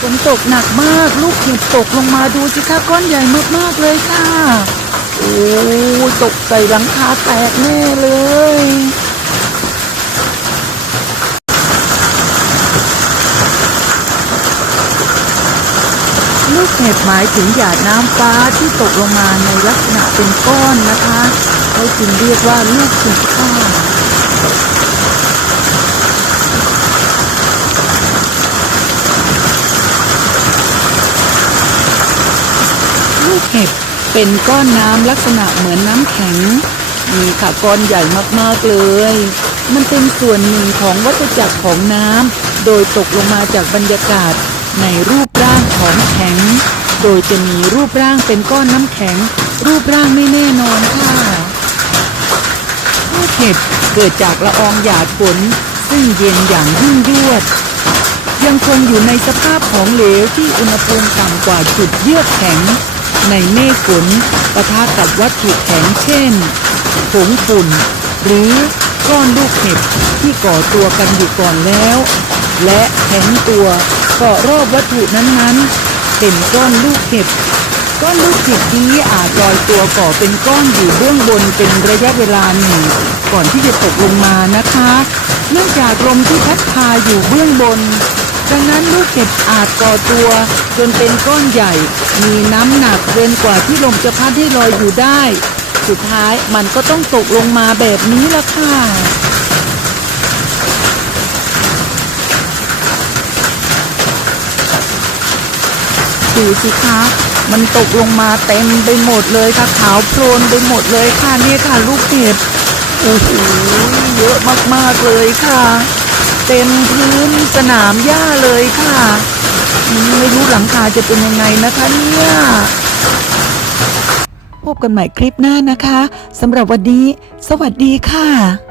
ฝนตกหนักมากลูกเห็บตกลงมาดูสิคะก้อนใหญ่มากๆเลยค่ะ โอ้ตกใส่หลังคาแตกแน่เลยลูกเห็บหมายถึงหยาดน้ำฟ้าที่ตกลงมาในลักษณะเป็นก้อนนะคะเขาจึงเรียกว่าลูกเห็บค่ะ เห็บเป็นก้อนน้ำลักษณะเหมือนน้ำแข็งมีค่ะก้อนใหญ่มากๆเลย มันเป็นส่วนหนึ่งของวัฏจักรของน้ำโดยตกลงมาจากบรรยากาศในรูปร่างของแข็ง โดยจะมีรูปร่างเป็นก้อนน้ำแข็ง รูปร่างไม่แน่นอนค่ะลูกเห็บเกิดจากละอองหยาดฝนซึ่งเย็นอย่างยิ่งยวด ยังคงอยู่ในสภาพของเหลวที่อุณหภูมิต่ำกว่าจุดเยือกแข็ง ในเมฆฝนปะทะกับวัตถุแข็งเช่นผงฝุ่น หรือก้อนลูกเห็บที่ก่อตัวกันอยู่ก่อนแล้ว และแข็งตัวเกาะรอบวัตถุนั้นๆ เป็นก้อนลูกเห็บก้อนลูกเห็บนี้อาจลอยตัวก่อเป็นก้อนอยู่เบื้องบนเป็นระยะเวลาหนึ่ง ก่อนที่จะตกลงมานะคะ เนื่องจากลมที่พัดพาอยู่เบื้องบนดังนั้น ลูกเห็บอาจก่อตัว จนเป็นก้อนใหญ่ มีน้ำหนักเกินกว่าที่ลมจะพัดให้ลอยอยู่ได้ สุดท้ายมันก็ต้องตกลงมาแบบนี้ละค่ะดูสิคะมันตกลงมาเต็มไปหมดเลยค่ะขาวโพลนไปหมดเลยค่ะเนี่ยค่ะลูกเห็บโอ้โหเยอะมากๆเลยค่ะ เต็มพื้นสนามหญ้าเลยค่ะ ไม่รู้หลังคาจะเป็นยังไงนะคะเนี่ยพบกันใหม่คลิปหน้านะคะสำหรับวันนี้ สวัสดีค่ะ